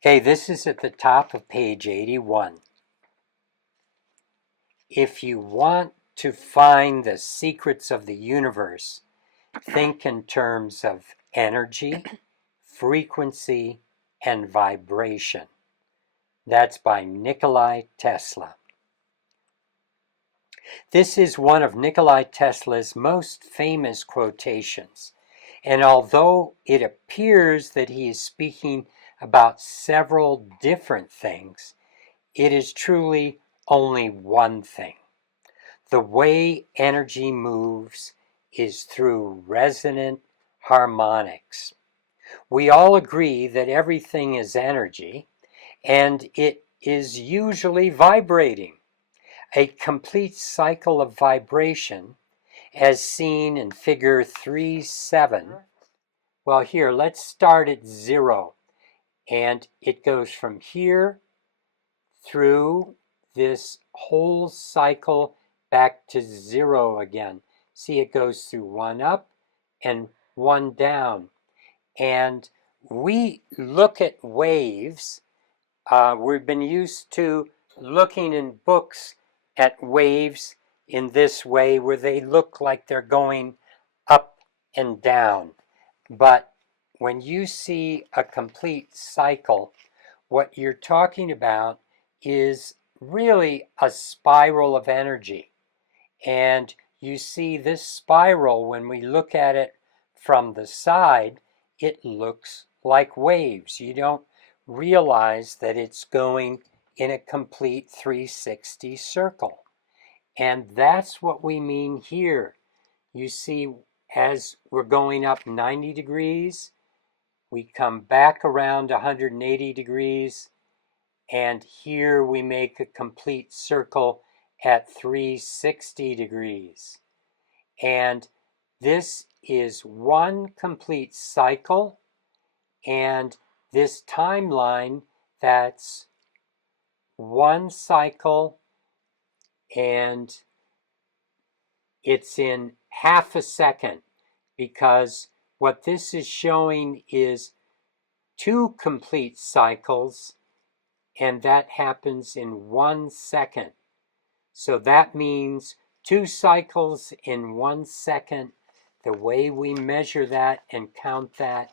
Okay, this is at the top of page 81. If you want to find the secrets of the universe, think in terms of energy, frequency, and vibration. That's by Nikola Tesla. This is one of Nikola Tesla's most famous quotations, and although it appears that he is speaking about several different things, it is truly only one thing. The way energy moves is through resonant harmonics. We all agree that everything is energy, and it is usually vibrating. A complete cycle of vibration, as seen in figure 3.7. Well, here, let's start at 0. And it goes from here through this whole cycle back to 0 again. See, it goes through 1 up and 1 down. And we look at waves. We've been used to looking in books at waves in this way where they look like they're going up and down. But when you see a complete cycle, what you're talking about is really a spiral of energy. And you see this spiral, when we look at it from the side, it looks like waves. You don't realize that it's going in a complete 360 circle. And that's what we mean here. You see, as we're going up 90 degrees, we come back around 180 degrees, and here we make a complete circle at 360 degrees. And this is one complete cycle, and this timeline, that's one cycle, and it's in half a second, because what this is showing is 2 complete cycles, and that happens in 1 second. So that means 2 cycles in 1 second. The way we measure that and count that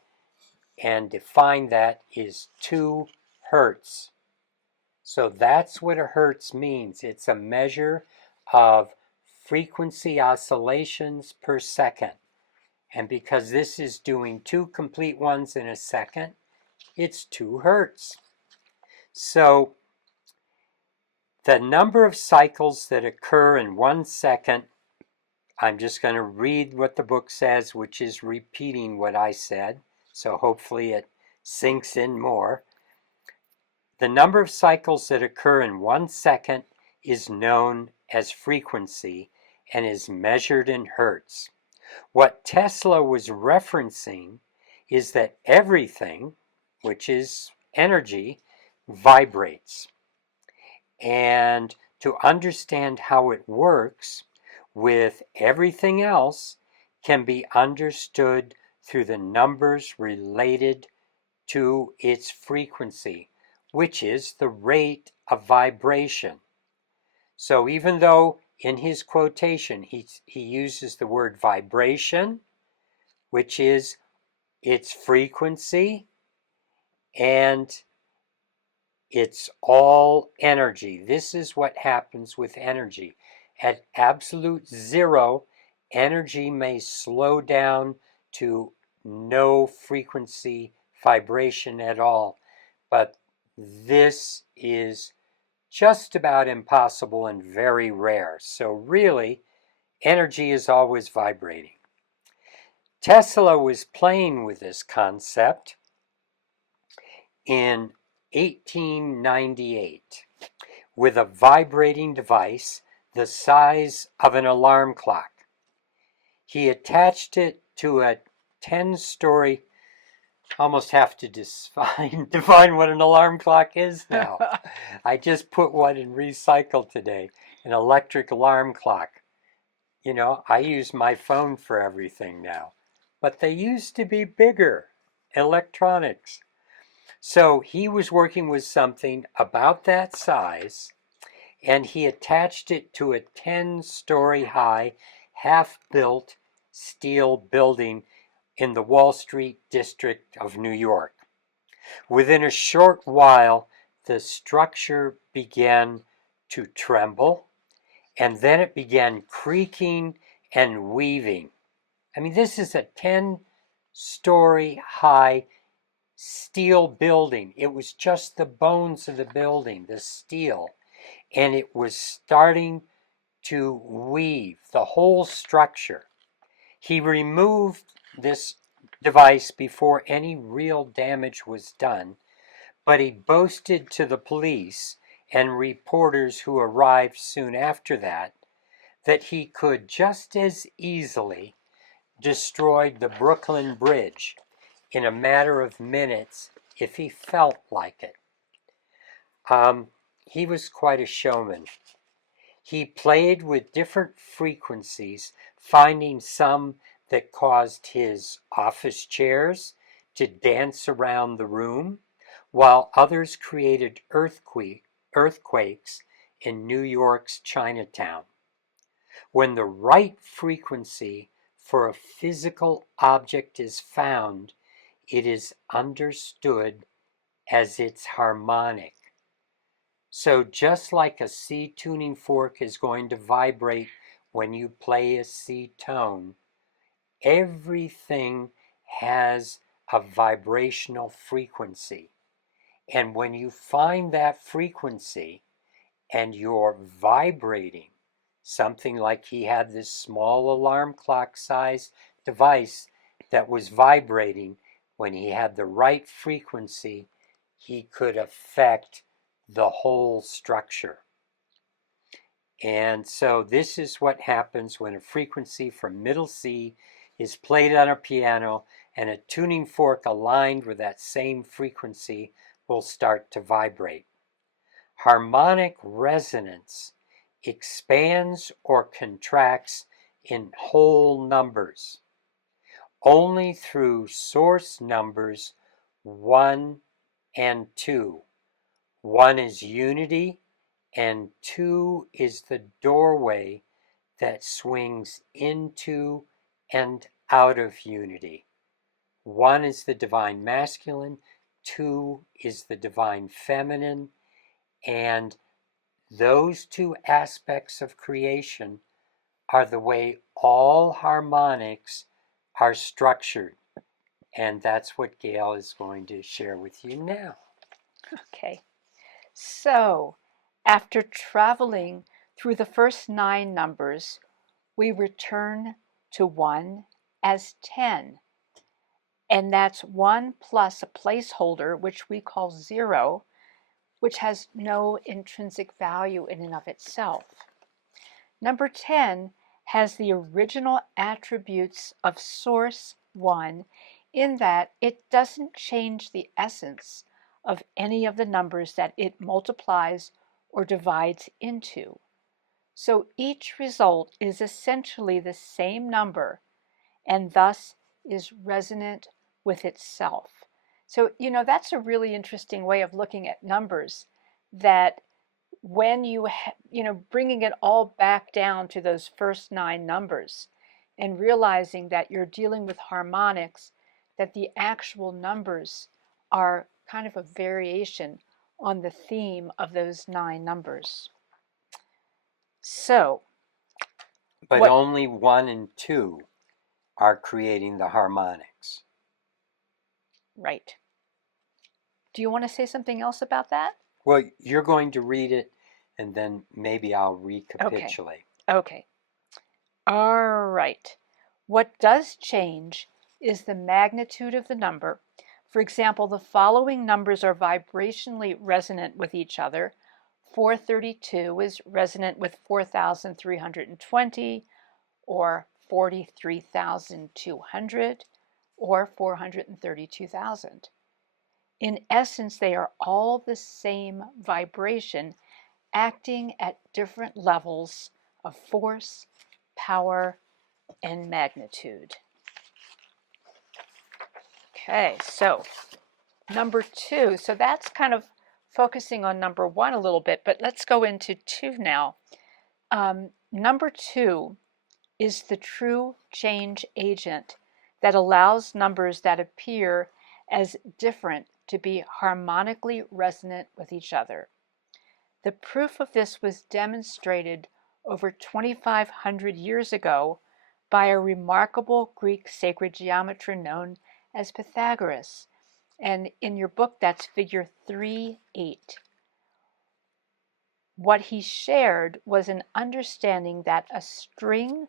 and define that is 2 hertz. So that's what a hertz means. It's a measure of frequency oscillations per second. And because this is doing 2 complete ones in a second, it's 2 hertz. So the number of cycles that occur in 1 second, I'm just going to read what the book says, which is repeating what I said, so hopefully it sinks in more. The number of cycles that occur in 1 second is known as frequency and is measured in hertz. What Tesla was referencing is that everything, which is energy, vibrates. And to understand how it works with everything else can be understood through the numbers related to its frequency, which is the rate of vibration. So even though in his quotation he uses the word vibration, which is its frequency, and it's all energy. This is what happens with energy. At absolute 0, energy may slow down to no frequency vibration at all. But this is just about impossible and very rare. So really, energy is always vibrating. Tesla was playing with this concept in 1898 with a vibrating device the size of an alarm clock. He attached it to a 10-story, almost have to define what an alarm clock is now. I just put one in recycle today, an electric alarm clock. You know, I use my phone for everything now, but they used to be bigger, electronics. So he was working with something about that size, and he attached it to a 10-story high, half-built steel building in the Wall Street district of New York. Within a short while, the structure began to tremble, and then it began creaking and weaving. I mean, this is a 10-story high steel building. It was just the bones of the building, the steel, and it was starting to weave the whole structure. He removed this device before any real damage was done, but he boasted to the police and reporters who arrived soon after that he could just as easily destroy the Brooklyn Bridge in a matter of minutes if he felt like it. He was quite a showman. He played with different frequencies, finding some that caused his office chairs to dance around the room, while others created earthquakes in New York's Chinatown. When the right frequency for a physical object is found, it is understood as its harmonic. So just like a C tuning fork is going to vibrate when you play a C tone, everything has a vibrational frequency. And when you find that frequency and you're vibrating, something like he had this small alarm clock size device that was vibrating, when he had the right frequency, he could affect the whole structure. And so this is what happens when a frequency from middle C is played on a piano, and a tuning fork aligned with that same frequency will start to vibrate. Harmonic resonance expands or contracts in whole numbers. Only through source numbers 1 and 2. 1 is unity, and 2 is the doorway that swings into and out of unity. 1 is the divine masculine, 2 is the divine feminine, and those two aspects of creation are the way all harmonics are structured. And that's what Gail is going to share with you now. Okay. So, after traveling through the first 9 numbers, we return to 1 as 10. And that's 1 plus a placeholder, which we call 0, which has no intrinsic value in and of itself. Number 10 has the original attributes of source 1 in that it doesn't change the essence of any of the numbers that it multiplies or divides into. So each result is essentially the same number and thus is resonant with itself. So, that's a really interesting way of looking at numbers, that when bringing it all back down to those first 9 numbers and realizing that you're dealing with harmonics, that the actual numbers are kind of a variation on the theme of those 9 numbers. So, but only 1 and 2 are creating the harmonics. Right. Do you want to say something else about that? Well, you're going to read it, and then maybe I'll recapitulate. Okay. All right. What does change is the magnitude of the number. For example, the following numbers are vibrationally resonant with each other. 432 is resonant with 4,320, or 43,200, or 432,000. In essence, they are all the same vibration, acting at different levels of force, power, and magnitude. Okay, so number 2. So that's kind of focusing on number 1 a little bit, but let's go into 2 now. Number 2 is the true change agent that allows numbers that appear as different to be harmonically resonant with each other. The proof of this was demonstrated over 2,500 years ago by a remarkable Greek sacred geometer known as Pythagoras. And in your book, that's figure 3.8. What he shared was an understanding that a string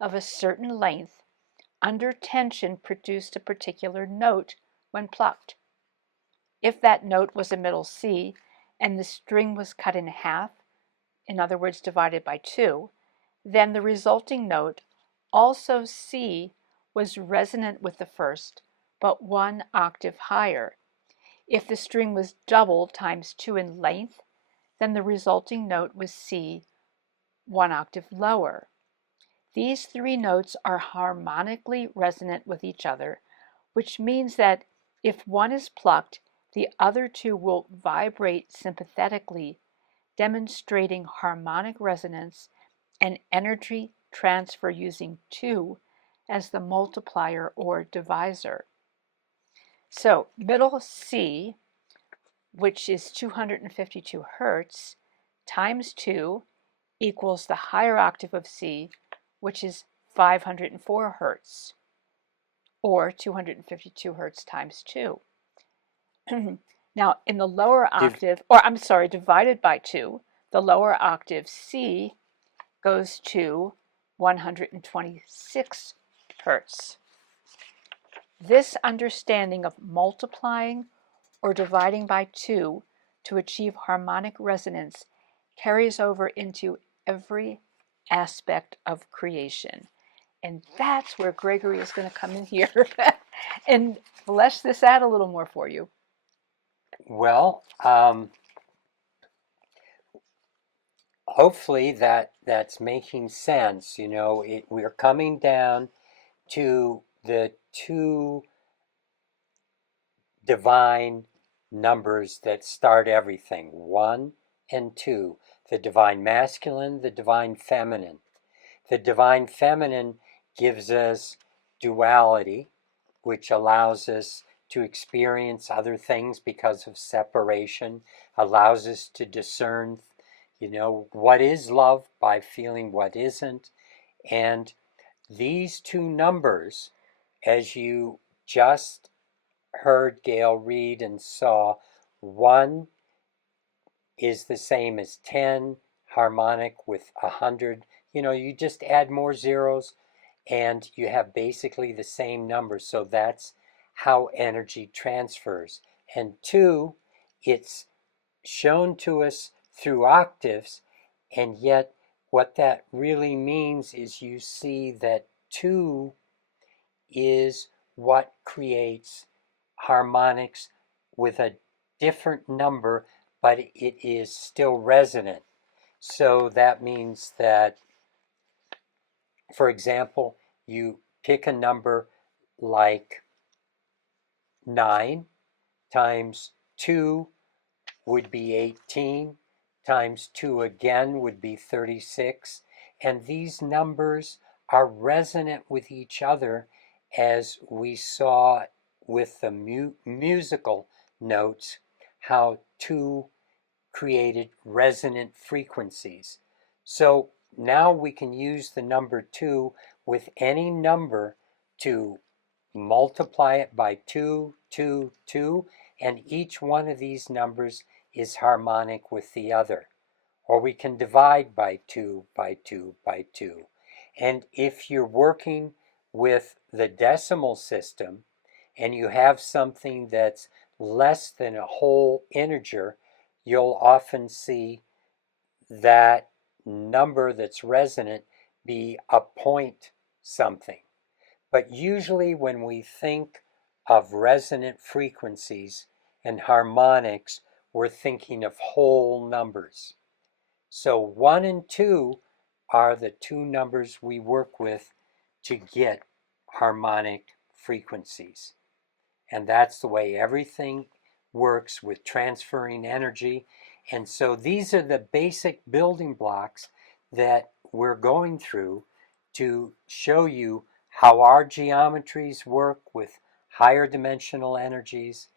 of a certain length under tension produced a particular note when plucked. If that note was a middle C and the string was cut in half, in other words divided by 2, then the resulting note, also C, was resonant with the first, but 1 octave higher. If the string was doubled times 2 in length, then the resulting note was C, 1 octave lower. These 3 notes are harmonically resonant with each other, which means that if one is plucked, the other 2 will vibrate sympathetically, demonstrating harmonic resonance and energy transfer using 2 as the multiplier or divisor. So middle C, which is 252 hertz, times 2 equals the higher octave of C, which is 504 hertz, or 252 hertz times 2. Now, in the lower octave, divided by 2, the lower octave C goes to 126 hertz. This understanding of multiplying or dividing by 2 to achieve harmonic resonance carries over into every aspect of creation. And that's where Gregory is going to come in here and flesh this out a little more for you. Well, hopefully that's making sense. We're coming down to the 2 divine numbers that start everything, 1 and 2, the divine masculine, the divine feminine. The divine feminine gives us duality, which allows us to experience other things because of separation, allows us to discern, what is love by feeling what isn't. And these 2 numbers, as you just heard Gail read and saw, 1 is the same as 10, harmonic with 100. You just add more zeros and you have basically the same number. So that's how energy transfers. And 2, it's shown to us through octaves, and yet what that really means is you see that 2 is what creates harmonics with a different number, but it is still resonant. So that means that, for example, you pick a number like 9 times 2 would be 18, times 2 again would be 36, and these numbers are resonant with each other, as we saw with the musical notes, how 2 created resonant frequencies. So now we can use the number 2 with any number to multiply it by 2, 2, 2, and each one of these numbers is harmonic with the other. Or we can divide by 2, by 2, by 2. And if you're working with the decimal system and you have something that's less than a whole integer, you'll often see that number that's resonant be a point something. But usually when we think of resonant frequencies and harmonics, we're thinking of whole numbers. So 1 and 2 are the 2 numbers we work with to get harmonic frequencies. And that's the way everything works with transferring energy. And so these are the basic building blocks that we're going through to show you how our geometries work with higher dimensional energies,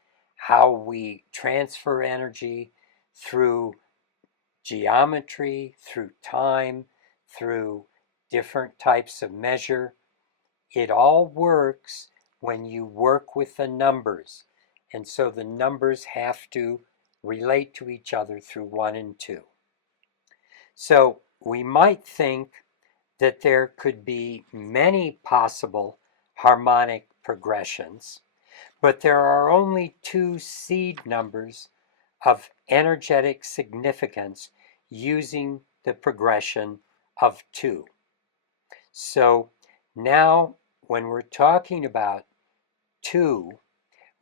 how we transfer energy through geometry, through time, through different types of measure. It all works when you work with the numbers. And so the numbers have to relate to each other through 1 and 2. So we might think that there could be many possible harmonic progressions, but there are only 2 seed numbers of energetic significance using the progression of 2. So now when we're talking about 2,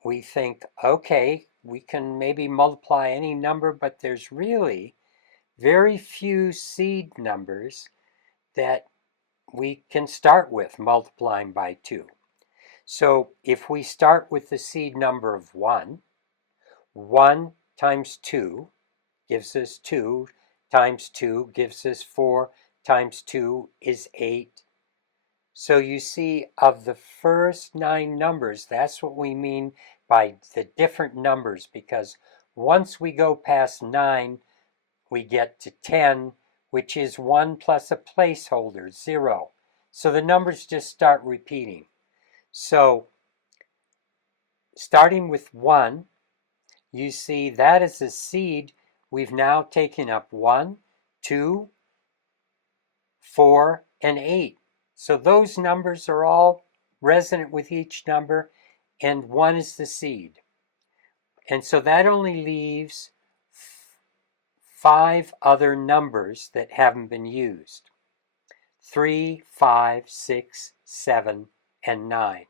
we think, okay, we can maybe multiply any number, but there's really very few seed numbers that we can start with multiplying by 2. So if we start with the seed number of 1, 1 times 2 gives us 2, times 2 gives us 4, times 2 is 8. So you see, of the first 9 numbers, that's what we mean by the different numbers, because once we go past 9, we get to 10, which is 1 plus a placeholder, 0. So the numbers just start repeating. So starting with 1, you see that is a seed. We've now taken up 1, 2, 4, and 8. So those numbers are all resonant with each number, and 1 is the seed. And so that only leaves 5 other numbers that haven't been used: 3, 5, 6, 7, and 9.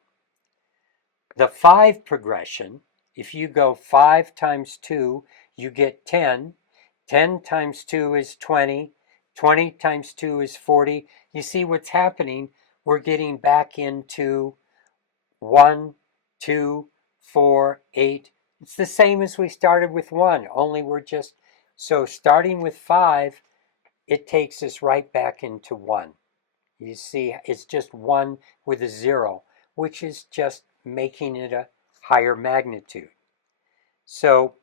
The 5 progression, if you go 5 times 2, you get 10. 10 times 2 is 20. 20 times 2 is 40. You see what's happening? We're getting back into 1, 2, 4, 8. It's the same as we started with 1, only we're just, so starting with 5, it takes us right back into 1. You see, it's just 1 with a 0, which is just making it a higher magnitude. So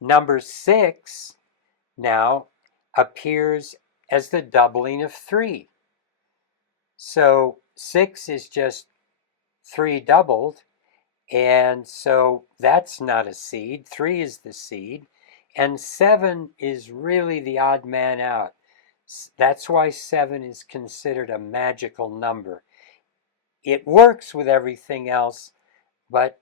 number 6 now appears as the doubling of 3. So 6 is just 3 doubled, and so that's not a seed. 3 is the seed, and 7 is really the odd man out. That's why 7 is considered a magical number. It works with everything else, but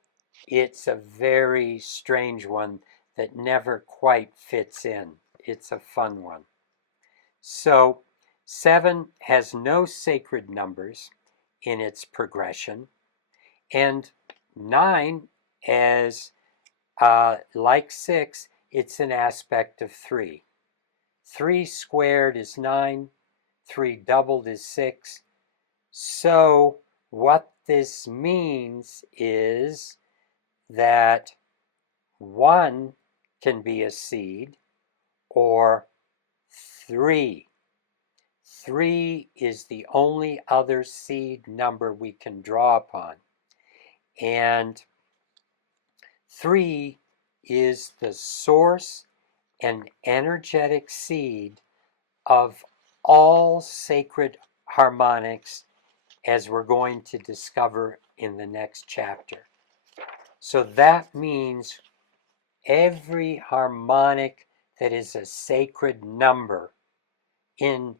it's a very strange one that never quite fits in. It's a fun one. So 7 has no sacred numbers in its progression, and 9, as like 6, it's an aspect of 3. 3 squared is 9, 3 doubled is 6. So what this means is that 1 can be a seed, or 3. 3 is the only other seed number we can draw upon. And 3 is the source and energetic seed of all sacred harmonics, as we're going to discover in the next chapter. So that means every harmonic that is a sacred number in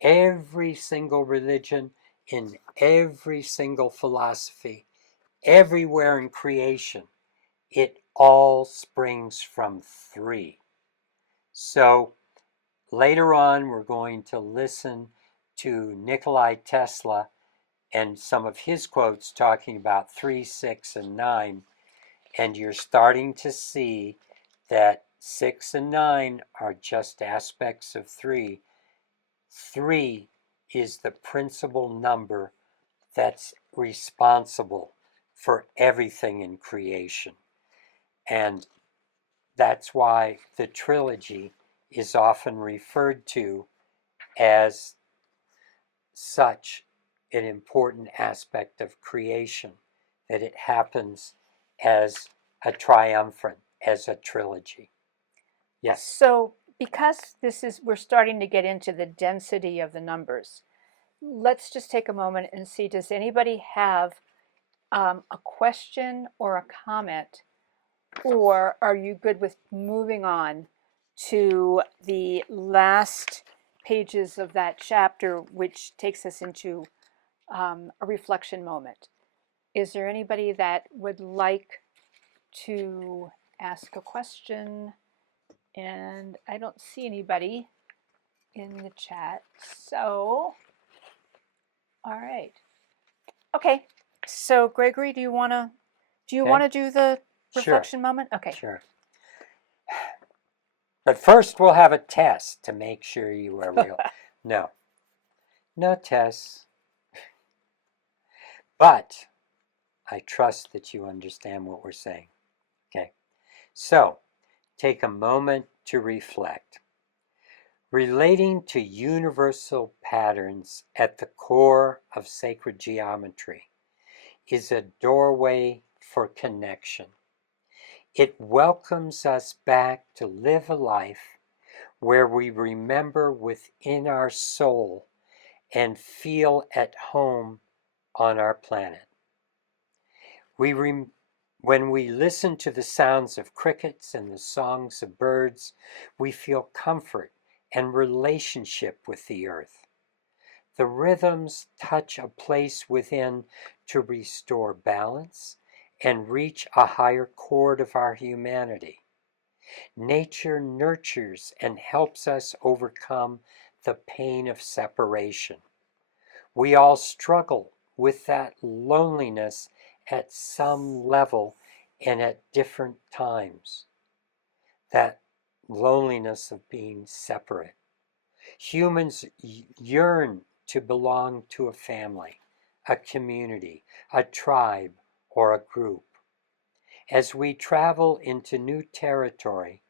every single religion, in every single philosophy, everywhere in creation, it all springs from 3. So later on, we're going to listen to Nikola Tesla and some of his quotes talking about 3, 6, and 9. And you're starting to see that 6 and 9 are just aspects of 3. 3 is the principal number that's responsible for everything in creation. And that's why the trilogy is often referred to as such an important aspect of creation, that it happens as a triumphant, as a trilogy. Yes. So because we're starting to get into the density of the numbers, let's just take a moment and see, does anybody have a question or a comment, or are you good with moving on to the last pages of that chapter, which takes us into a reflection moment? Is there anybody that would like to ask a question? And I don't see anybody in the chat. So, all right. Okay. So, Gregory, do you want to do the reflection moment? Okay. Sure. But first, we'll have a test to make sure you are real. No tests. But I trust that you understand what we're saying. Okay. So, take a moment to reflect. Relating to universal patterns at the core of sacred geometry is a doorway for connection. It welcomes us back to live a life where we remember within our soul and feel at home on our planet. When we listen to the sounds of crickets and the songs of birds, we feel comfort and relationship with the earth. The rhythms touch a place within to restore balance and reach a higher chord of our humanity. Nature nurtures and helps us overcome the pain of separation. We all struggle with that loneliness at some level and at different times. That loneliness of being separate. Humans yearn to belong to a family, a community, a tribe, or a group. As we travel into new territory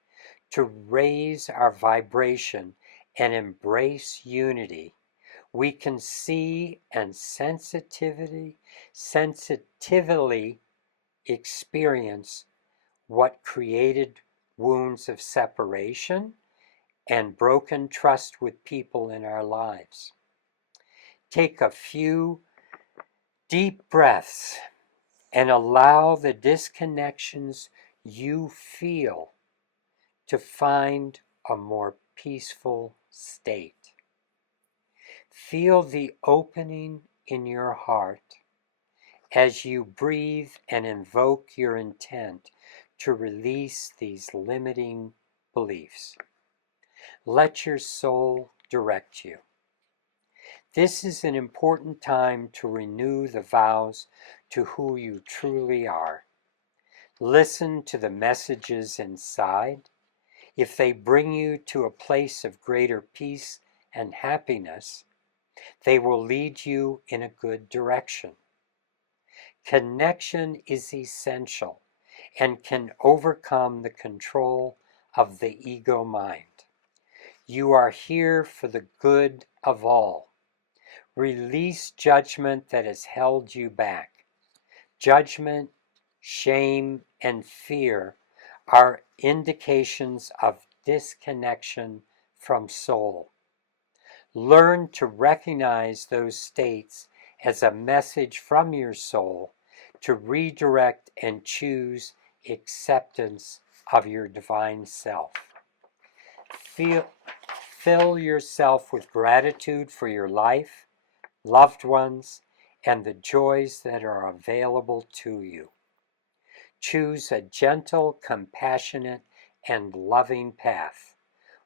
to raise our vibration and embrace unity, we can see and sensitively experience what created wounds of separation and broken trust with people in our lives. Take a few deep breaths and allow the disconnections you feel to find a more peaceful state. Feel the opening in your heart as you breathe and invoke your intent to release these limiting beliefs. Let your soul direct you. This is an important time to renew the vows to who you truly are. Listen to the messages inside. If they bring you to a place of greater peace and happiness, they will lead you in a good direction. Connection is essential and can overcome the control of the ego mind. You are here for the good of all. Release judgment that has held you back. Judgment, shame, and fear are indications of disconnection from soul. Learn to recognize those states as a message from your soul to redirect and choose acceptance of your divine self. Fill yourself with gratitude for your life, loved ones, and the joys that are available to you. Choose a gentle, compassionate, and loving path,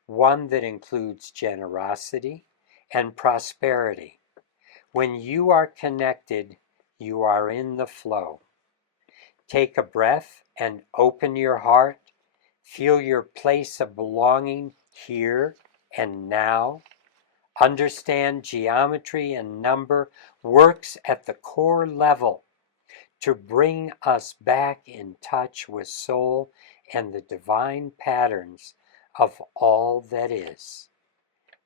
one that includes generosity and prosperity. When you are connected, you are in the flow. Take a breath and open your heart. Feel your place of belonging here and now. Understand geometry and number works at the core level to bring us back in touch with soul and the divine patterns of all that is,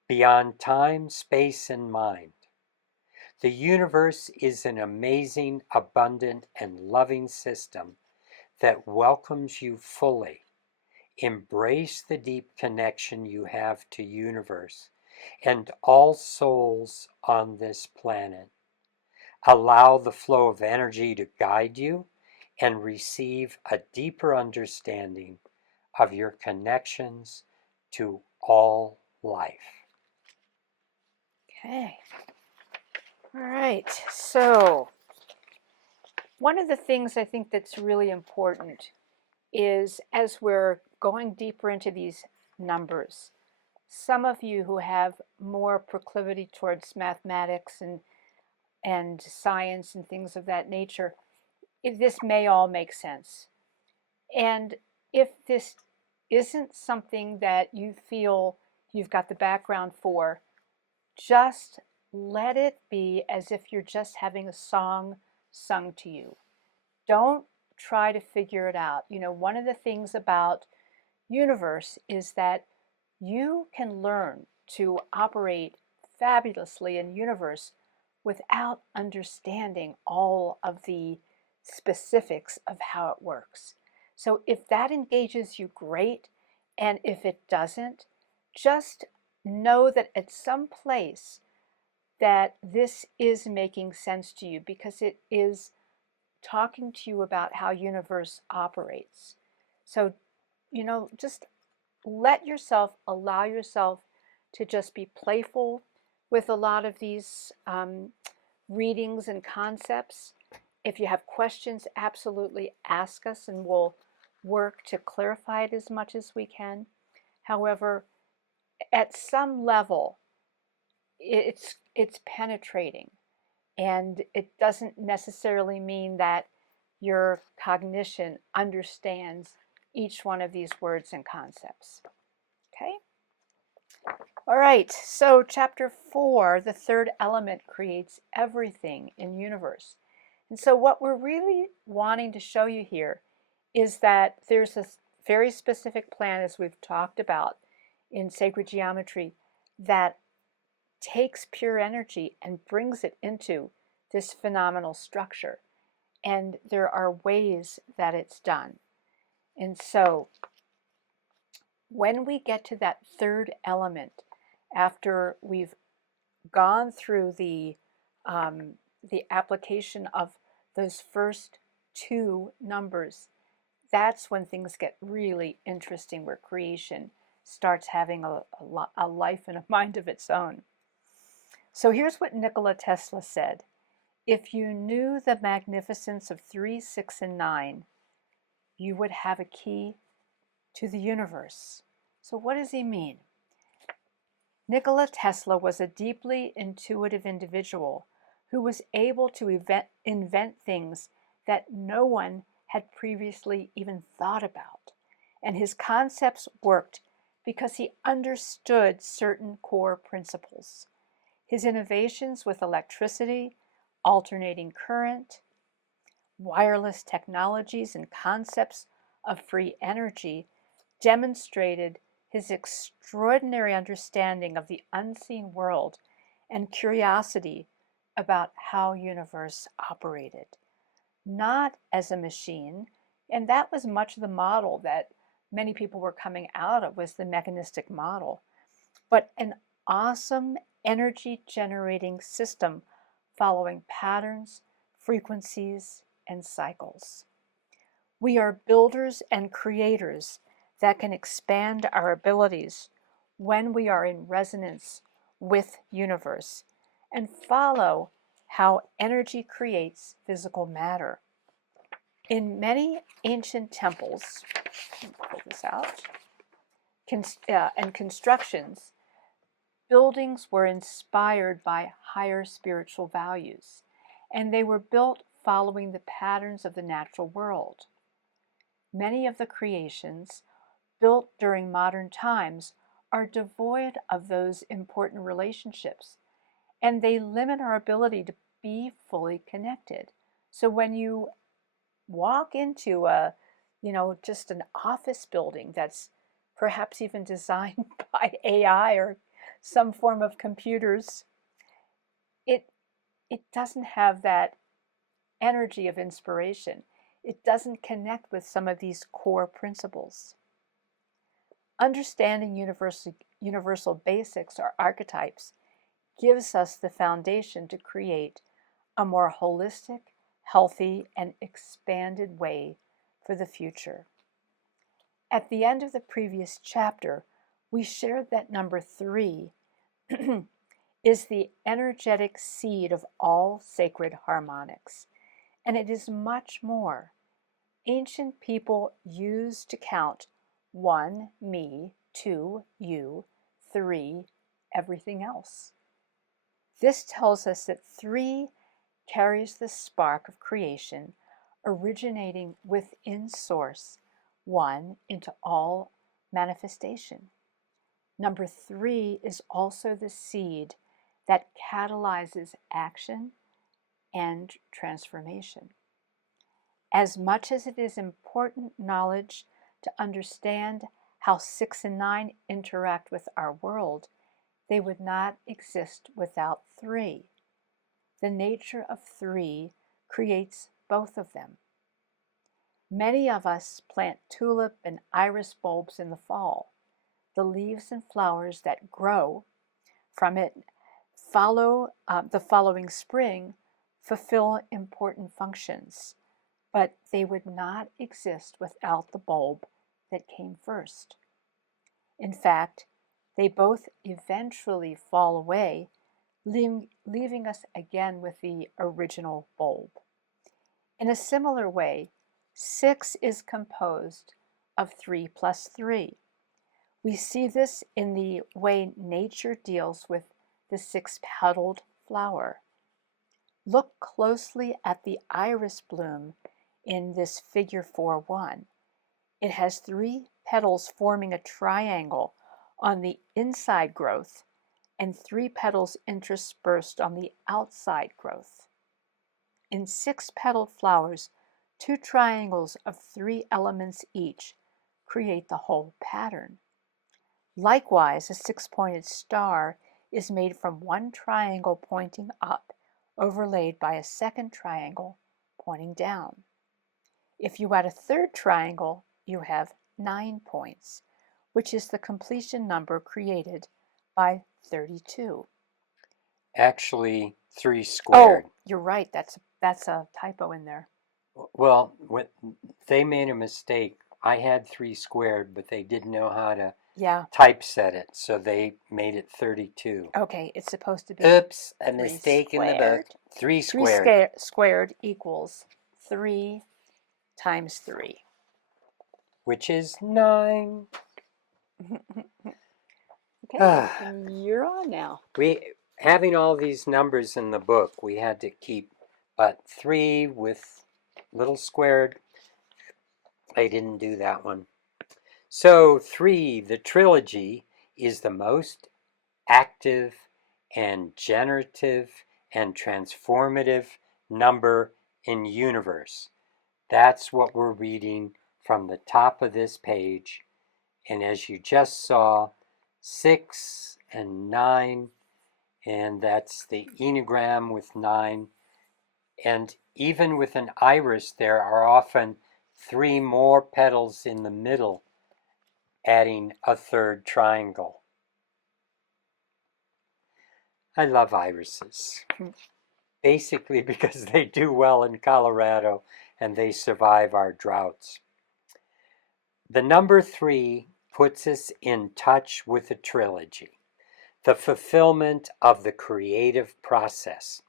beyond time, space, and mind. The universe is an amazing, abundant, and loving system that welcomes you fully. Embrace the deep connection you have to universe and all souls on this planet. Allow the flow of energy to guide you and receive a deeper understanding of your connections to all life. Okay. All right. So, one of the things I think that's really important is as we're going deeper into these numbers, some of you who have more proclivity towards mathematics and science and things of that nature, this may all make sense. And if this isn't something that you feel you've got the background for, just let it be as if you're just having a song sung to you. Don't try to figure it out. You know, one of the things about universe is that you can learn to operate fabulously in universe without understanding all of the specifics of how it works. So if that engages you, great. And if it doesn't, just know that at some place that this is making sense to you because it is talking to you about how universe operates. So, you know, just allow yourself to just be playful with a lot of these readings and concepts. If you have questions, absolutely ask us and we'll work to clarify it as much as we can. However, at some level, it's penetrating, and it doesn't necessarily mean that your cognition understands each one of these words and concepts. Okay? All right, so chapter 4, the third element creates everything in universe. And so what we're really wanting to show you here is that there's a very specific plan, as we've talked about in sacred geometry, that takes pure energy and brings it into this phenomenal structure. And there are ways that it's done. And so when we get to that third element, after we've gone through the application of those first two numbers, that's when things get really interesting, where creation starts having a life and a mind of its own. So here's what Nikola Tesla said: if you knew the magnificence of 3, 6, and 9, you would have a key to the universe. So what does he mean? Nikola Tesla was a deeply intuitive individual who was able to invent things that no one had previously even thought about. And his concepts worked because he understood certain core principles. His innovations with electricity, alternating current, wireless technologies, and concepts of free energy demonstrated his extraordinary understanding of the unseen world and curiosity about how universe operated. Not as a machine, and that was much of the model that many people were coming out of, was the mechanistic model, but an awesome energy generating system following patterns, frequencies, and cycles. We are builders and creators that can expand our abilities when we are in resonance with universe and follow how energy creates physical matter. In many ancient temples, pull this out, and constructions, buildings were inspired by higher spiritual values, and they were built following the patterns of the natural world. Many of the creations built during modern times are devoid of those important relationships, and they limit our ability to be fully connected. So when you walk into just an office building that's perhaps even designed by AI or some form of computers, it it doesn't have that energy of inspiration. It doesn't connect with some of these core principles. Understanding universal basics or archetypes gives us the foundation to create a more holistic, healthy, and expanded way for the future. At the end of the previous chapter, we shared that number 3 is the energetic seed of all sacred harmonics, and it is much more. Ancient people used to count 1, me, 2, you, 3, everything else. This tells us that 3 carries the spark of creation originating within Source, 1 into all manifestation. Number 3 is also the seed that catalyzes action and transformation. As much as it is important knowledge to understand how 6 and 9 interact with our world, they would not exist without 3. The nature of 3 creates both of them. Many of us plant tulip and iris bulbs in the fall. The leaves and flowers that grow from it follow the following spring fulfill important functions, but they would not exist without the bulb that came first. In fact, they both eventually fall away, leaving us again with the original bulb. In a similar way, 6 is composed of 3 plus 3. We see this in the way nature deals with the 6-petaled flower. Look closely at the iris bloom in this figure 4-1. It has 3 petals forming a triangle on the inside growth and 3 petals interspersed on the outside growth. In 6-petaled flowers, 2 triangles of 3 elements each create the whole pattern. Likewise, a 6-pointed star is made from 1 triangle pointing up, overlaid by a second triangle pointing down. If you add a third triangle, you have 9 points, which is the completion number created by 32. Actually, 3 squared. Oh, you're right. That's a typo in there. Well, they made a mistake. I had 3 squared, but they didn't know how to typeset it, so they made it 32. Okay, it's supposed to be. Oops, a mistake in the book. 3 squared. 3 squared equals 3 times 3. Which is 9. Okay, you're on now. Having all these numbers in the book, we had to keep but 3 with little squared. I didn't do that one. So 3, the trilogy, is the most active and generative and transformative number in universe. That's what we're reading from the top of this page. And as you just saw, 6 and 9, and that's the Enneagram with 9. And even with an iris, there are often 3 more petals in the middle, adding a third triangle. I love irises, basically because they do well in Colorado and they survive our droughts. The number 3 puts us in touch with the trilogy, the fulfillment of the creative process.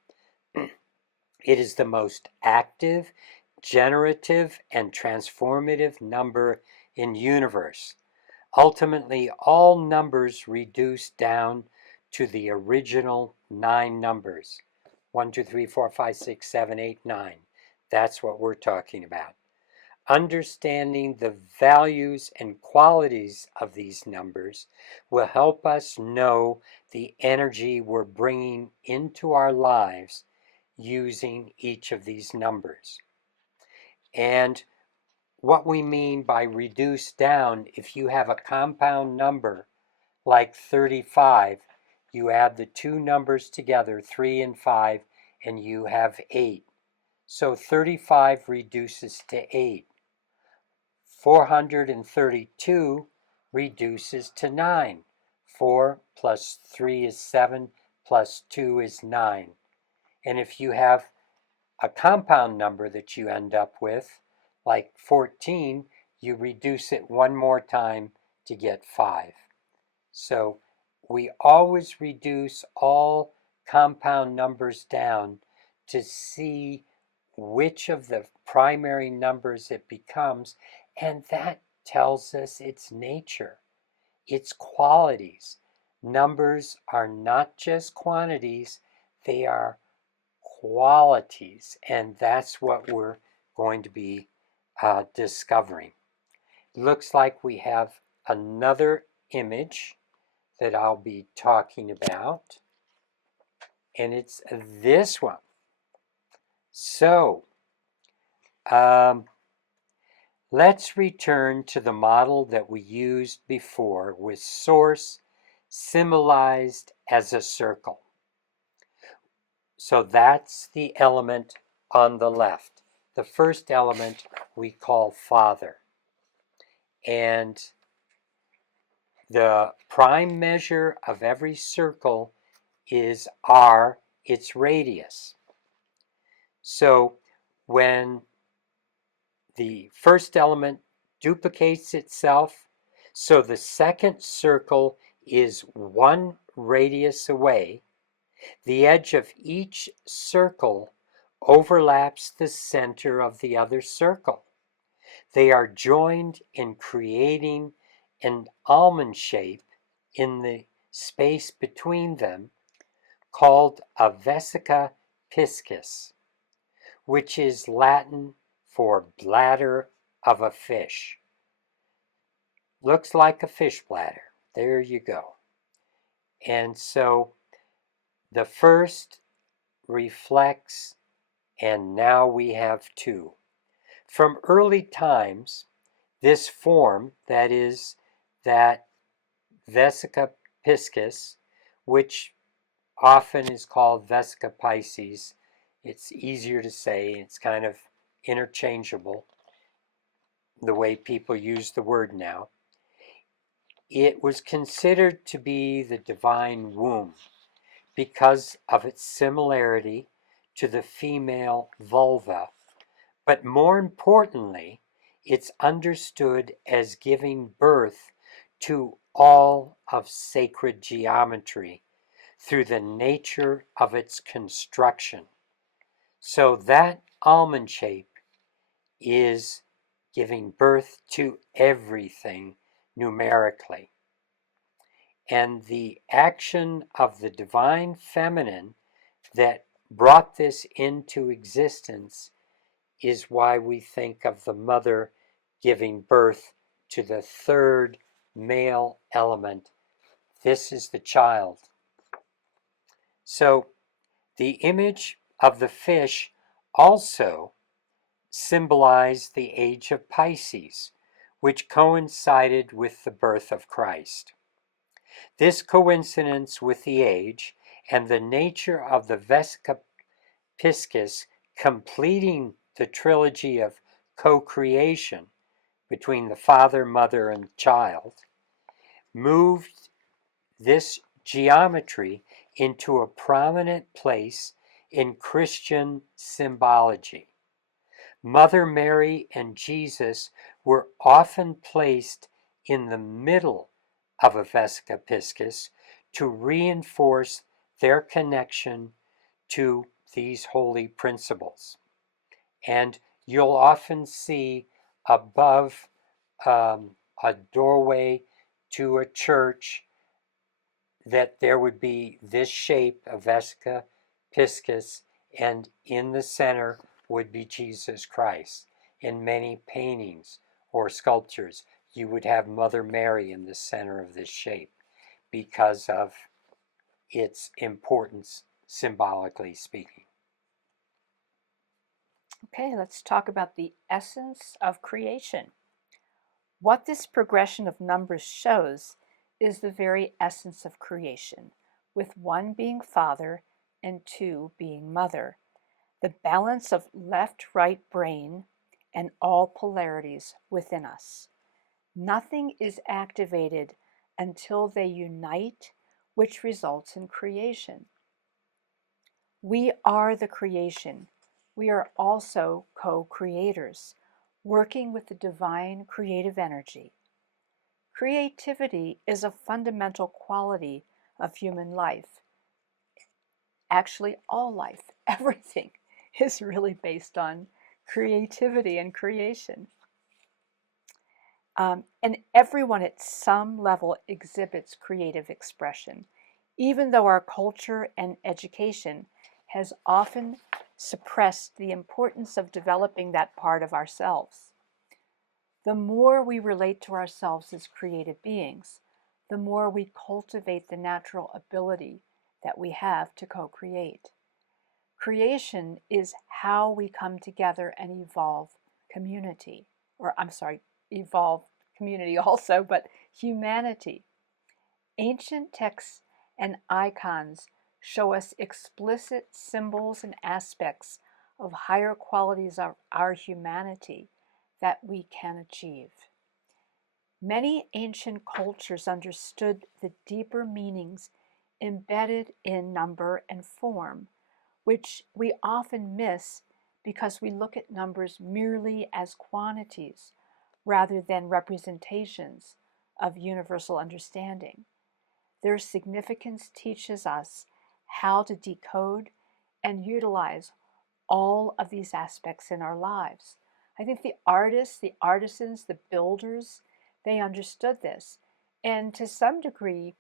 It is the most active, generative, and transformative number in universe. Ultimately, all numbers reduce down to the original 9 numbers. 1, 2, 3, 4, 5, 6, 7, 8, 9. That's what we're talking about. Understanding the values and qualities of these numbers will help us know the energy we're bringing into our lives using each of these numbers. And what we mean by reduced down, if you have a compound number like 35, you add the two numbers together, 3 and 5, and you have 8. So 35 reduces to 8. 432 reduces to 9. 4 plus 3 is 7, plus 2 is 9. And if you have a compound number that you end up with, like 14, you reduce it one more time to get 5. So we always reduce all compound numbers down to see which of the primary numbers it becomes, and that tells us its nature, its qualities. Numbers are not just quantities, they are qualities, and that's what we're going to be discovering. Looks like we have another image that I'll be talking about, and it's this one. So let's return to the model that we used before with source symbolized as a circle. So that's the element on the left. The first element we call Father. And the prime measure of every circle is r, its radius. So when the first element duplicates itself, so the second circle is 1 radius away, the edge of each circle overlaps the center of the other circle. They are joined in creating an almond shape in the space between them called a vesica piscis, which is Latin for bladder of a fish. Looks like a fish bladder. There you go. And so the first reflects, and now we have 2. From early times, this form, that is, that vesica piscis, which often is called vesica piscis, it's easier to say, it's kind of interchangeable the way people use the word now. It was considered to be the divine womb because of its similarity to the female vulva, but more importantly, it's understood as giving birth to all of sacred geometry through the nature of its construction. So that almond shape is giving birth to everything numerically. And the action of the divine feminine that brought this into existence is why we think of the mother giving birth to the third male element. This is the child. So the image of the fish also symbolized the age of Pisces, which coincided with the birth of Christ. This coincidence with the age and the nature of the vesica piscis completing the trilogy of co-creation between the father, mother, and child moved this geometry into a prominent place in Christian symbology. Mother Mary and Jesus were often placed in the middle of a vesica piscis to reinforce their connection to these holy principles. And you'll often see above a doorway to a church that there would be this shape, a vesica piscis, and in the center would be Jesus Christ. In many paintings or sculptures, you would have Mother Mary in the center of this shape because of its importance, symbolically speaking. Okay, let's talk about the essence of creation. What this progression of numbers shows is the very essence of creation, with 1 being father and 2 being mother, the balance of left-right brain, and all polarities within us. Nothing is activated until they unite, which results in creation. We are the creation. We are also co-creators, working with the divine creative energy. Creativity is a fundamental quality of human life. Actually, all life, everything is really based on creativity and creation. And everyone at some level exhibits creative expression, even though our culture and education has often suppressed the importance of developing that part of ourselves. The more we relate to ourselves as creative beings, the more we cultivate the natural ability that we have to co-create. Creation is how we come together and evolve community, evolve community also, but humanity. Ancient texts and icons show us explicit symbols and aspects of higher qualities of our humanity that we can achieve. Many ancient cultures understood the deeper meanings embedded in number and form, which we often miss because we look at numbers merely as quantities rather than representations of universal understanding. Their significance teaches us how to decode and utilize all of these aspects in our lives. I think the artists, the artisans, the builders, they understood this. And to some degree,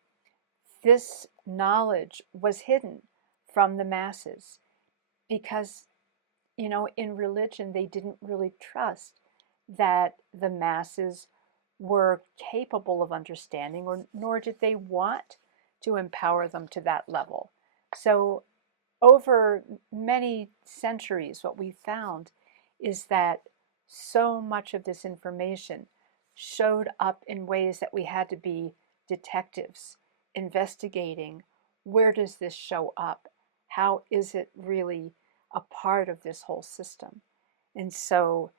this knowledge was hidden from the masses because, in religion, they didn't really trust that the masses were capable of understanding, or nor did they want to empower them to that level. So over many centuries, what we found is that so much of this information showed up in ways that we had to be detectives, investigating where does this show up? How is it really a part of this whole system? And so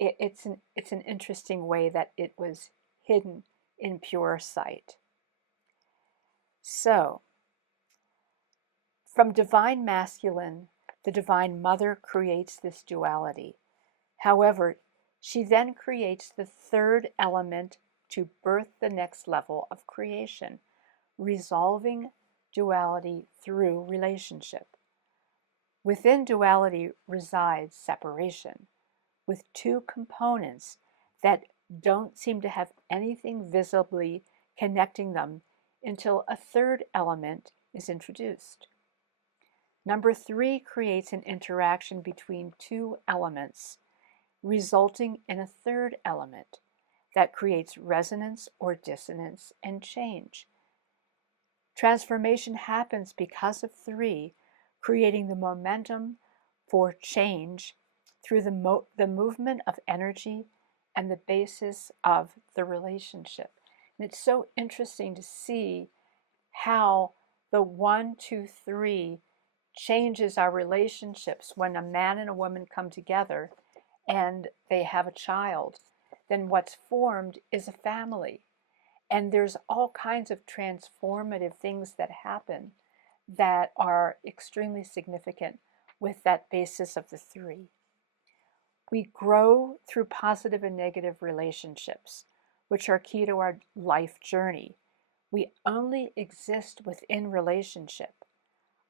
it's an interesting way that it was hidden in pure sight. So, from divine masculine, the divine mother creates this duality. However, she then creates the third element to birth the next level of creation, resolving duality through relationship. Within duality resides separation, with 2 components that don't seem to have anything visibly connecting them until a third element is introduced. Number 3 creates an interaction between 2 elements, resulting in a third element that creates resonance or dissonance and change. Transformation happens because of 3, creating the momentum for change through the movement of energy and the basis of the relationship. And it's so interesting to see how the 1, 2, 3 changes our relationships. When a man and a woman come together and they have a child, then what's formed is a family. And there's all kinds of transformative things that happen that are extremely significant with that basis of the 3. We grow through positive and negative relationships, which are key to our life journey. We only exist within relationship.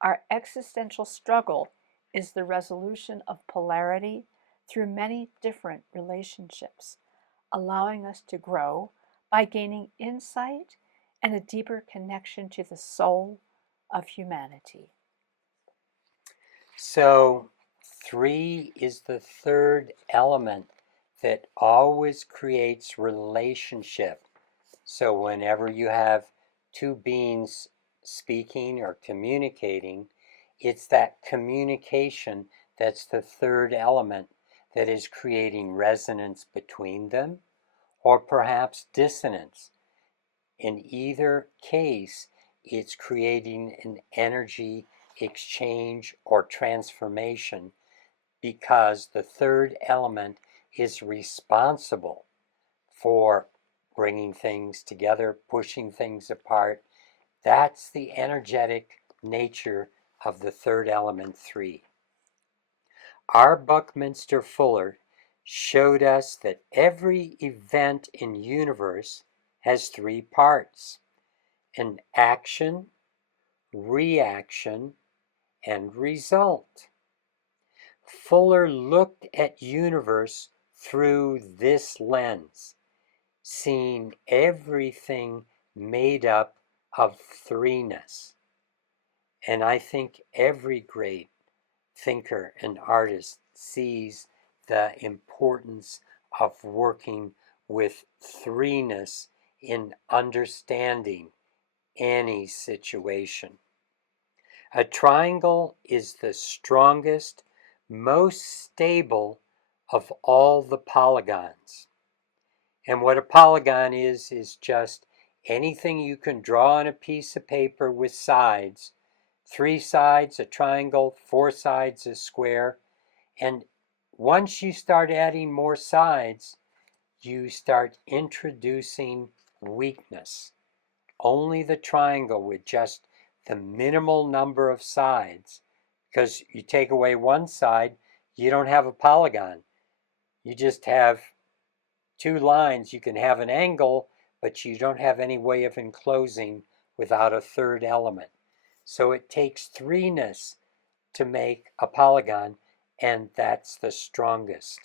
Our existential struggle is the resolution of polarity through many different relationships, allowing us to grow by gaining insight and a deeper connection to the soul of humanity. So 3 is the third element that always creates relationship. So whenever you have 2 beings speaking or communicating, it's that communication that's the third element that is creating resonance between them, or perhaps dissonance. In either case, it's creating an energy exchange or transformation because the third element is responsible for bringing things together, pushing things apart. That's the energetic nature of the third element, 3. R. Buckminster Fuller showed us that every event in universe has 3 parts: an action, reaction, and result. Fuller looked at universe through this lens, seeing everything made up of threeness. And I think every great thinker and artist sees the importance of working with threeness in understanding any situation. A triangle is the strongest, most stable of all the polygons. And what a polygon is just anything you can draw on a piece of paper with sides. 3 sides, a triangle; 4 sides, a square. And once you start adding more sides, you start introducing weakness. Only the triangle with just the minimal number of sides, because you take away one side, you don't have a polygon. You just have 2 lines. You can have an angle, but you don't have any way of enclosing without a third element. So it takes threeness to make a polygon, and that's the strongest.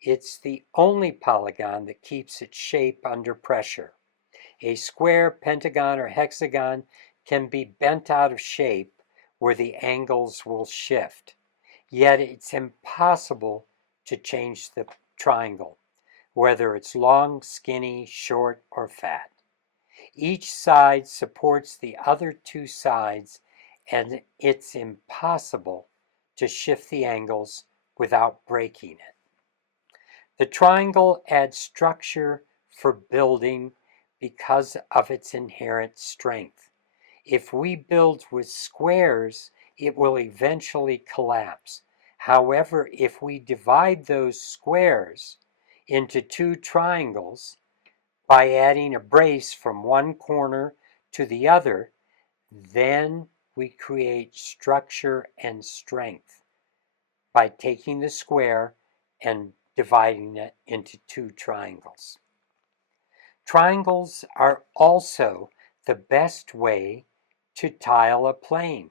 It's the only polygon that keeps its shape under pressure. A square, pentagon, or hexagon can be bent out of shape where the angles will shift. Yet it's impossible to change the triangle, whether it's long, skinny, short, or fat. Each side supports the other 2 sides, and it's impossible to shift the angles without breaking it. The triangle adds structure for building because of its inherent strength. If we build with squares, it will eventually collapse. However, if we divide those squares into 2 triangles by adding a brace from one corner to the other, then we create structure and strength by taking the square and dividing it into 2 triangles. Triangles are also the best way to tile a plane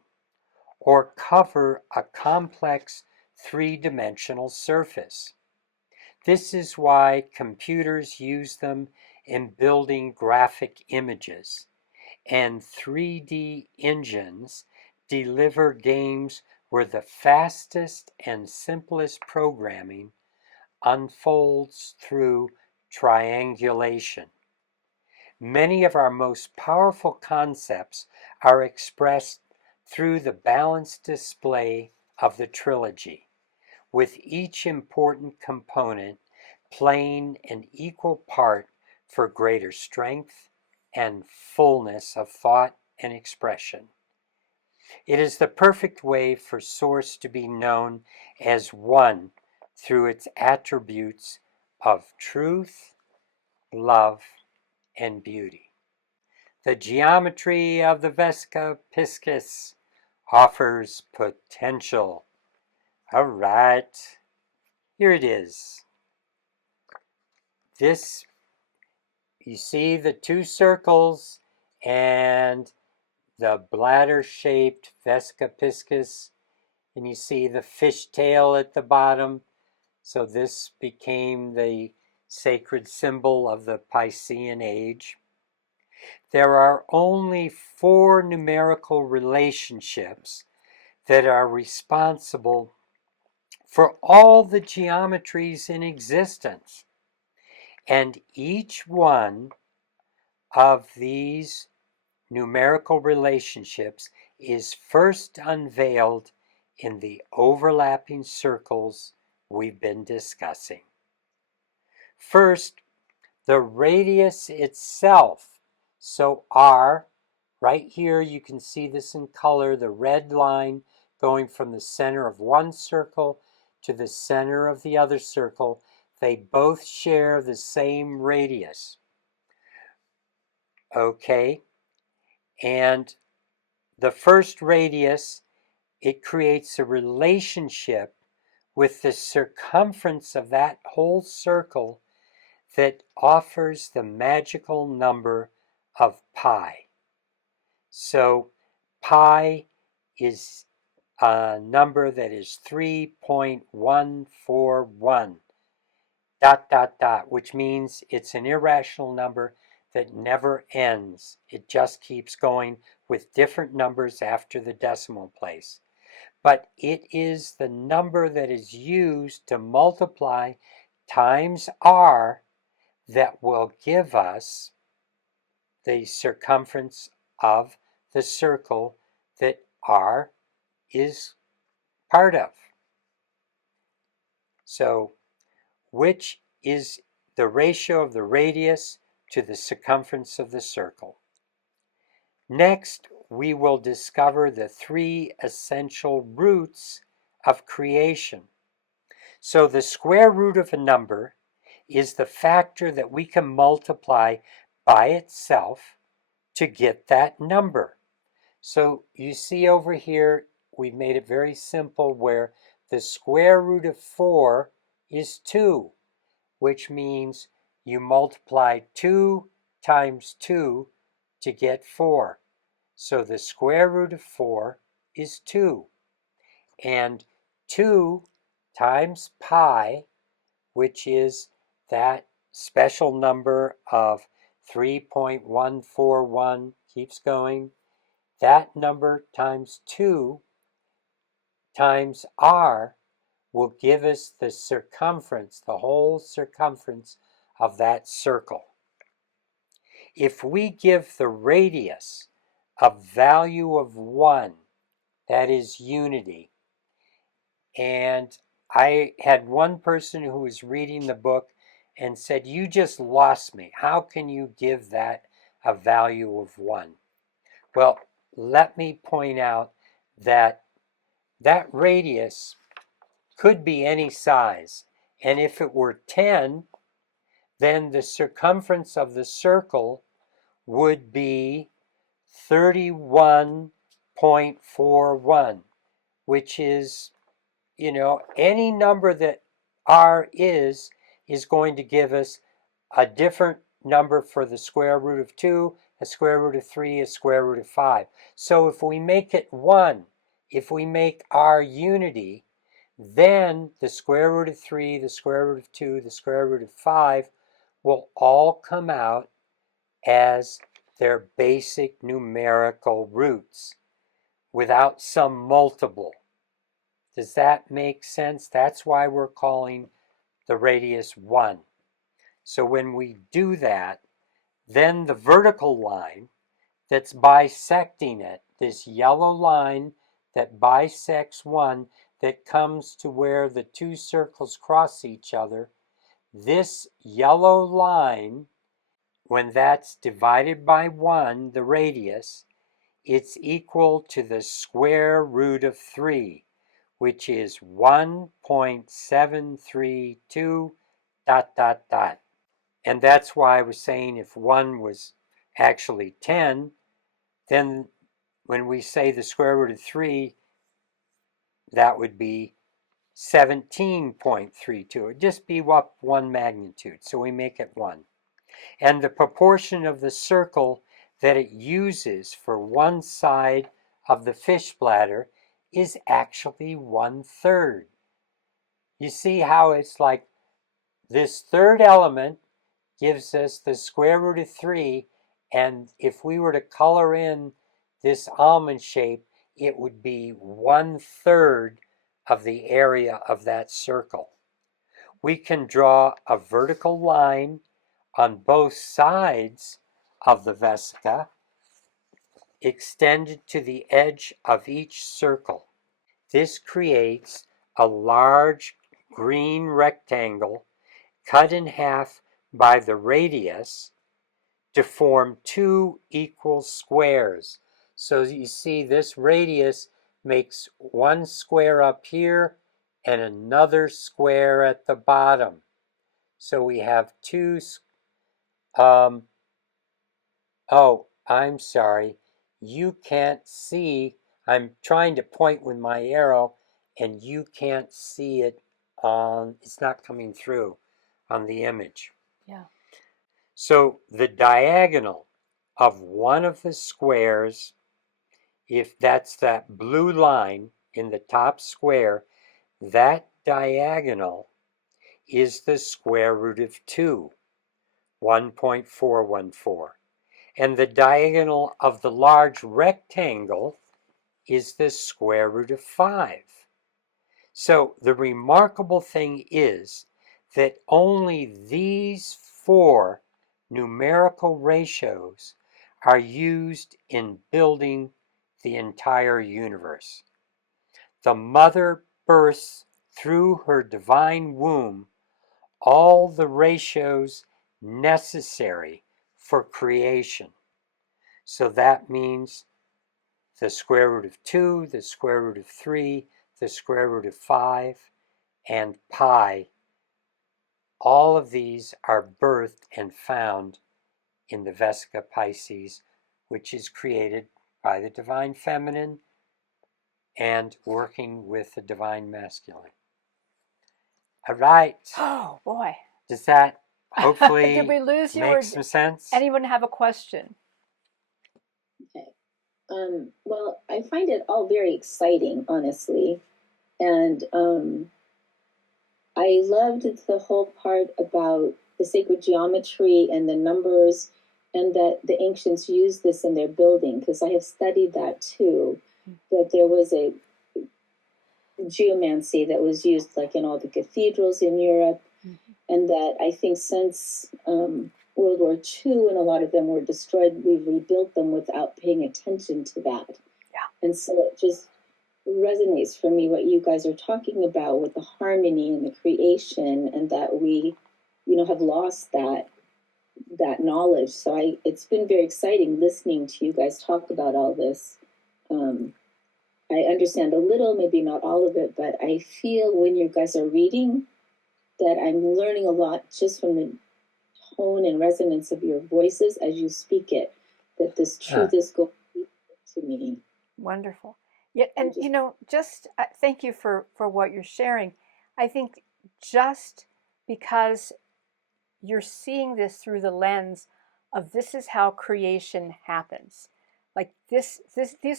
or cover a complex 3-dimensional surface. This is why computers use them in building graphic images, and 3D engines deliver games where the fastest and simplest programming unfolds through triangulation. Many of our most powerful concepts are expressed through the balanced display of the trilogy, with each important component playing an equal part for greater strength and fullness of thought and expression. It is the perfect way for Source to be known as one through its attributes of truth, love, and beauty. The geometry of the Vesica Piscis offers potential. All right, here it is. This, you see the 2 circles and the bladder-shaped Vesica Piscis, and you see the fishtail at the bottom. So this became the sacred symbol of the Piscean age. There are only 4 numerical relationships that are responsible for all the geometries in existence. And each one of these numerical relationships is first unveiled in the overlapping circles we've been discussing. First, the radius itself. So r, right here you can see this in color, the red line going from the center of one circle to the center of the other circle. They both share the same radius. Okay, and the first radius, it creates a relationship with the circumference of that whole circle that offers the magical number of pi. So pi is a number that is 3.141 ... which means it's an irrational number that never ends. It just keeps going with different numbers after the decimal place. But it is the number that is used to multiply times r that will give us the circumference of the circle that r is part of. So, which is the ratio of the radius to the circumference of the circle? Next, we will discover the three essential roots of creation. So the square root of a number is the factor that we can multiply by itself to get that number. So you see over here, we've made it very simple where the square root of 4 is 2, which means you multiply 2 times 2 to get 4. So the square root of 4 is 2. And 2 times pi, which is that special number of 3.141, keeps going, that number times 2 times r will give us the circumference, the whole circumference of that circle. If we give the radius a value of 1, that is unity, and I had one person who was reading the book and said, "You just lost me. How can you give that a value of 1? Well, let me point out that that radius could be any size. And if it were 10, then the circumference of the circle would be 31.41, which is, any number that r is going to give us a different number for the square root of 2, a square root of 3, a square root of 5. So if we make it 1, if we make r unity, then the square root of 3, the square root of 2, the square root of 5 will all come out as their basic numerical roots without some multiple. Does that make sense? That's why we're calling the radius 1. So when we do that, then the vertical line that's bisecting it, this yellow line that bisects 1, that comes to where the two circles cross each other, this yellow line, when that's divided by 1, the radius, it's equal to the square root of 3, which is 1.732 ... And that's why I was saying if 1 was actually 10, then when we say the square root of 3, that would be 17.32. It would just be up 1 magnitude, so we make it 1. And the proportion of the circle that it uses for one side of the fish bladder is actually 1/3. You see how it's like this third element gives us the square root of 3, and if we were to color in this almond shape, it would be 1/3 of the area of that circle. We can draw a vertical line on both sides of the vesica, extended to the edge of each circle. This creates a large green rectangle cut in half by the radius to form two equal squares. So you see this radius makes one square up here and another square at the bottom. So we have two, oh, I'm sorry. You can't see, I'm trying to point with my arrow and you can't see it on, it's not coming through on the image. Yeah. So the diagonal of one of the squares, if that's that blue line in the top square, that diagonal is the square root of 2, 1.414. And the diagonal of the large rectangle is the square root of 5. So the remarkable thing is that only these 4 numerical ratios are used in building the entire universe. The mother births through her divine womb all the ratios necessary for creation. So that means the square root of 2, the square root of 3, the square root of 5, and pi. All of these are birthed and found in the Vesica Pisces, which is created by the divine feminine and working with the divine masculine. All right. Oh boy. Does that Did hopefully we lose you, or make some sense? anyone have a question? Okay. Well, I find it all very exciting, honestly. And I loved the whole part about the sacred geometry and the numbers, and that the ancients used this in their building, because I have studied that too, that there was a geomancy that was used like in all the cathedrals in Europe, and that I think since World War II, and a lot of them were destroyed, we've rebuilt them without paying attention to that. Yeah. And so it just resonates for me what you guys are talking about with the harmony and the creation, and that we, have lost that knowledge. So it's been very exciting listening to you guys talk about all this. I understand a little, maybe not all of it, but I feel when you guys are reading that I'm learning a lot just from the tone and resonance of your voices as you speak it, that this truth is going to me. Wonderful. Yeah, and just thank you for what you're sharing. I think just because you're seeing this through the lens of this is how creation happens, like these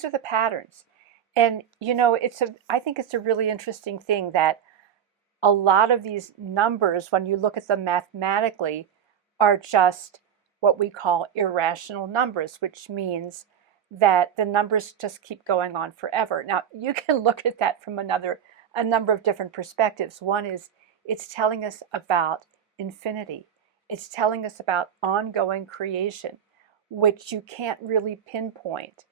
are the patterns, and I think it's a really interesting thing that a lot of these numbers, when you look at them mathematically, are just what we call irrational numbers, which means that the numbers just keep going on forever. Now, you can look at that from a number of different perspectives. One is it's telling us about infinity. It's telling us about ongoing creation, which you can't really pinpoint.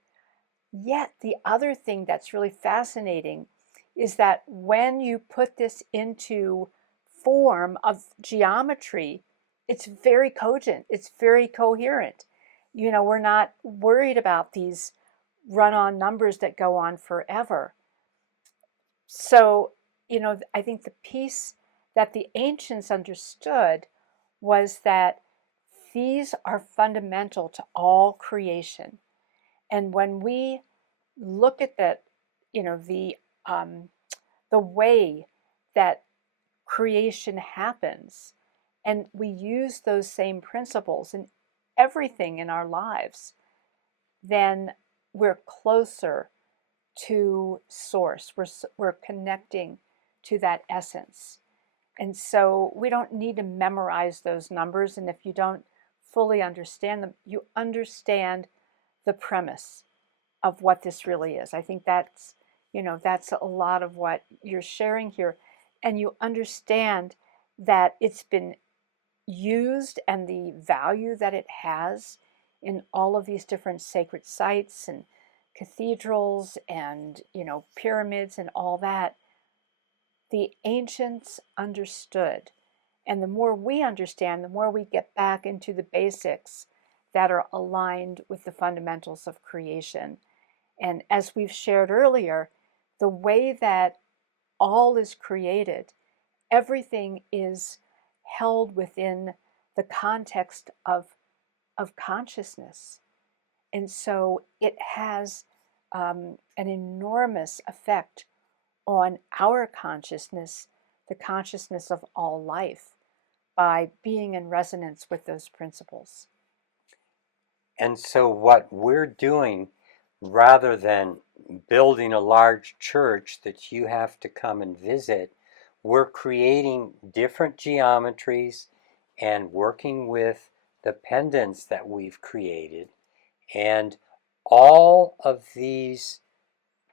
Yet the other thing that's really fascinating is that when you put this into form of geometry, it's very cogent, it's very coherent. We're not worried about these run-on numbers that go on forever. So, I think the piece that the ancients understood was that these are fundamental to all creation. And when we look at that, the way that creation happens, and we use those same principles in everything in our lives, then we're closer to source. We're connecting to that essence. And so we don't need to memorize those numbers. And if you don't fully understand them, you understand the premise of what this really is. I think that's a lot of what you're sharing here. And you understand that it's been used and the value that it has in all of these different sacred sites and cathedrals and pyramids and all that. the ancients understood. And the more we understand, the more we get back into the basics that are aligned with the fundamentals of creation. And as we've shared earlier, the way that all is created, everything is held within the context of consciousness. And so it has an enormous effect on our consciousness, the consciousness of all life, by being in resonance with those principles. And so, what we're doing, rather than building a large church that you have to come and visit, we're creating different geometries and working with the pendants that we've created. And all of these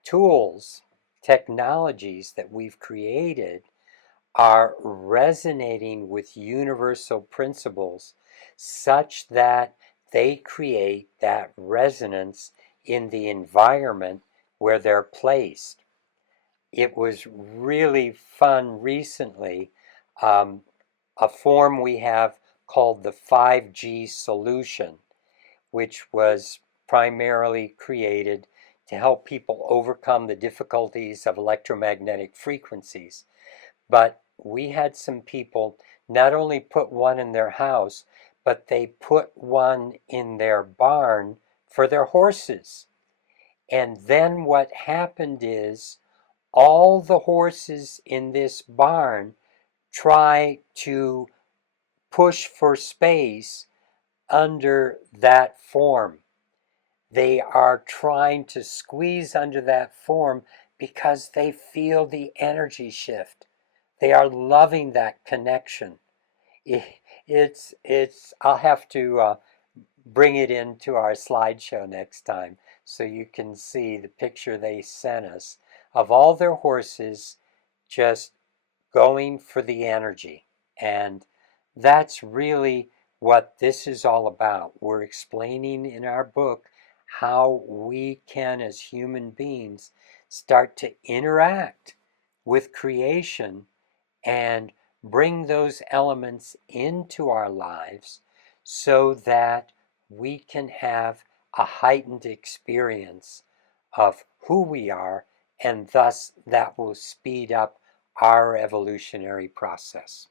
tools, technologies that we've created are resonating with universal principles such that they create that resonance in the environment where they're placed. It was really fun recently. A form we have called the 5G solution, which was primarily created to help people overcome the difficulties of electromagnetic frequencies. But we had some people not only put one in their house, but they put one in their barn for their horses. And then what happened is all the horses in this barn try to push for space under that form. They are trying to squeeze under that form because they feel the energy shift. They are loving that connection. I'll have to bring it into our slideshow next time so you can see the picture they sent us of all their horses just going for the energy. And that's really what this is all about. We're explaining in our book how we can, as human beings, start to interact with creation and bring those elements into our lives so that we can have a heightened experience of who we are, and thus that will speed up our evolutionary process.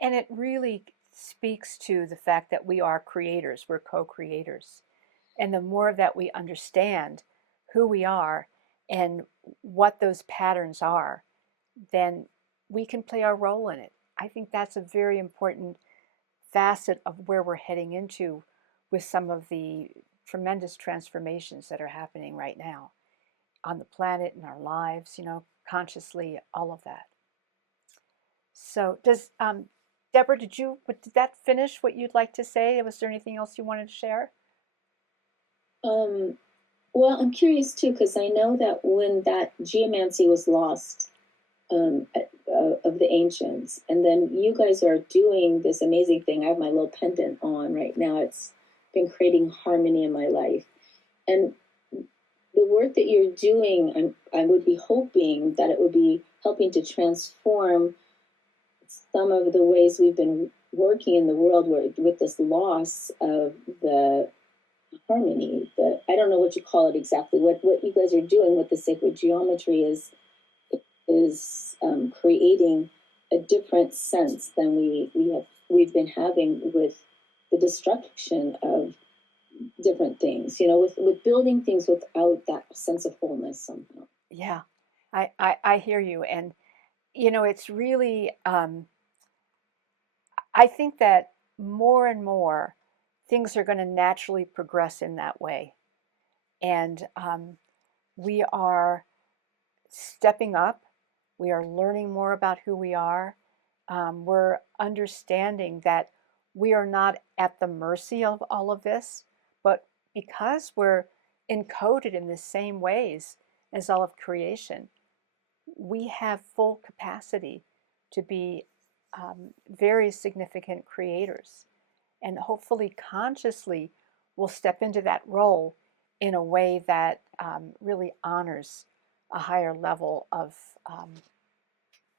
And it really speaks to the fact that we are creators, we're co-creators. And the more that we understand who we are and what those patterns are, then we can play our role in it. I think that's a very important facet of where we're heading into with some of the tremendous transformations that are happening right now on the planet, in our lives, consciously, all of that. So does Deborah, did that finish what you'd like to say? Was there anything else you wanted to share? Well, I'm curious too, because I know that when that geomancy was lost of the ancients, and then you guys are doing this amazing thing. I have my little pendant on right now. It's been creating harmony in my life. And the work that you're doing, I would be hoping that it would be helping to transform some of the ways we've been working in the world with this loss of the harmony. I don't know what you call it exactly. What you guys are doing with the sacred geometry is creating a different sense than we've been having with the destruction of different things, with building things without that sense of wholeness somehow. Yeah, I hear you. And, it's really, I think that more and more things are going to naturally progress in that way. And we are stepping up. We are learning more about who we are. We're understanding that we are not at the mercy of all of this, but because we're encoded in the same ways as all of creation, we have full capacity to be very significant creators. And hopefully, consciously, we'll step into that role in a way that really honors a higher level of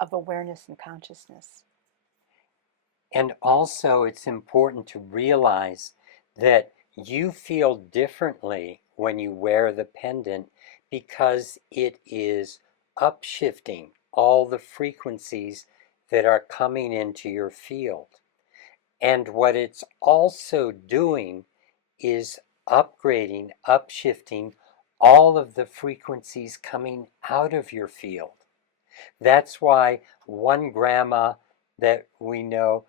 of awareness and consciousness. And also, it's important to realize that you feel differently when you wear the pendant because it is upshifting all the frequencies that are coming into your field. And what it's also doing is upgrading, upshifting all of the frequencies coming out of your field. That's why one grandma that we know,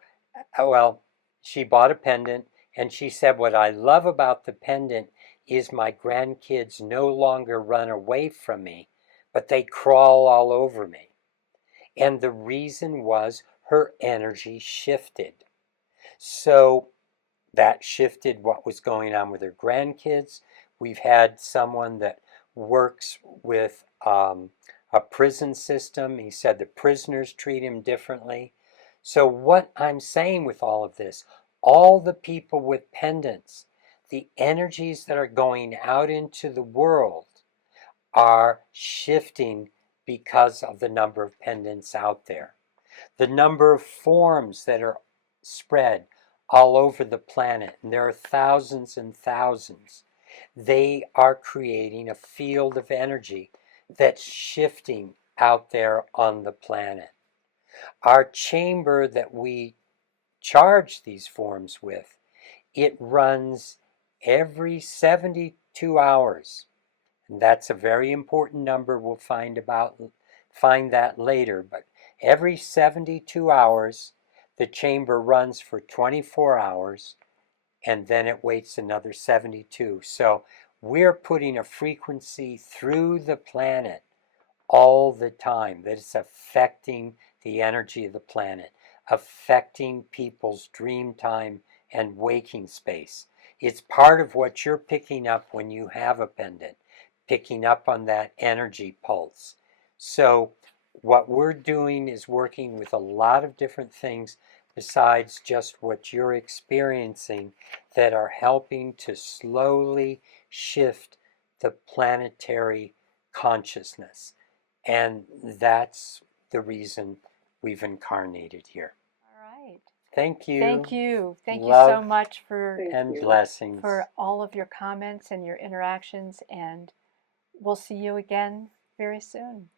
well, she bought a pendant and she said, what I love about the pendant is my grandkids no longer run away from me, but they crawl all over me. And the reason was her energy shifted. So that shifted what was going on with her grandkids. We've had someone that works with a prison system. He said the prisoners treat him differently. So what I'm saying with all of this, all the people with pendants, the energies that are going out into the world are shifting because of the number of pendants out there. The number of forms that are spread all over the planet, and there are thousands and thousands, they are creating a field of energy that's shifting out there on the planet. Our chamber that we charge these forms with, it runs every 72 hours. And that's a very important number. We'll find that later. But every 72 hours, the chamber runs for 24 hours, and then it waits another 72. So we're putting a frequency through the planet all the time that is affecting the energy of the planet, affecting people's dream time and waking space. It's part of what you're picking up when you have a pendant, picking up on that energy pulse. So what we're doing is working with a lot of different things besides just what you're experiencing that are helping to slowly shift the planetary consciousness. And that's the reason we've incarnated here. All right. Thank you. Thank you. Thank you so Love much for and blessings. all of your comments and your interactions, and we'll see you again very soon.